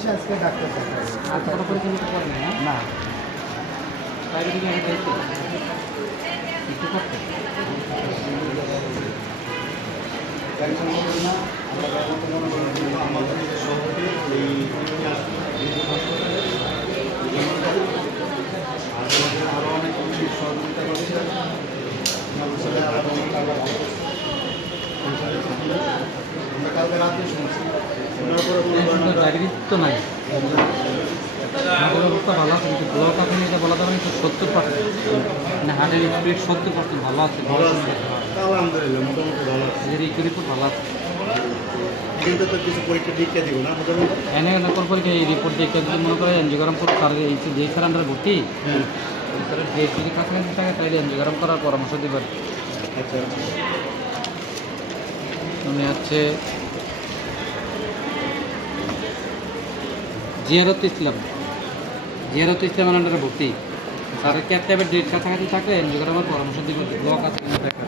এসে আজকে ডাক্তার দেখাবো। আর কোনো পরীক্ষা নিতে পারবেন না? না, প্রাইভেটে গিয়ে আগে দেখতে একটু করতে টেনশন করবেন না। আমরা ব্যাপারটা মনে করেন যে আমাদের যে সভাপতি এই হাসপাতালে আর আমাদের আরও অনেক কিছু সহযোগিতা করছে। আমাদের সাথে আরও অনেক টাকা ভালো করছে। আমরা কালকে রাতে শুনছি ওনার পরে মনে করেন আমরা ডায়াবেটিস তো নাই, হার্টের অবস্থা ভালো আছে, কিন্তু ব্লক আপনি এটা বলা যাবে না 70%, মানে হার্টের স্পিড 70% ভালো আছে, ভালো আছে। আলহামদুলিল্লাহ মোটামুটি ভালো আছে। রিপোর্ট ভালো আছে। কিন্তু তো কিছু পরীক্ষা টিকা দিব না মোটামুটি। এনে নকল পরীক্ষা এই রিপোর্ট দেখে যদি মনে করে এনজিওগ্রাম করে তার এই যে স্যার আমরা ভর্তি হ্যাঁ, স্যারের ডেট যদি কাছাকাছি থাকে তাহলে এনজিওগ্রাম করার পরামর্শ দেবেন। আচ্ছা আচ্ছা। উনি হচ্ছে জিয়ারত ইসলাম আন্ডারে ভর্তি। স্যারের ক্যাব ট্যাবের ডেট কাছাকাছি থাকলে এনজিওগ্রামের পরামর্শ দিবেন, ব্লক আছে কিনা দেখেন।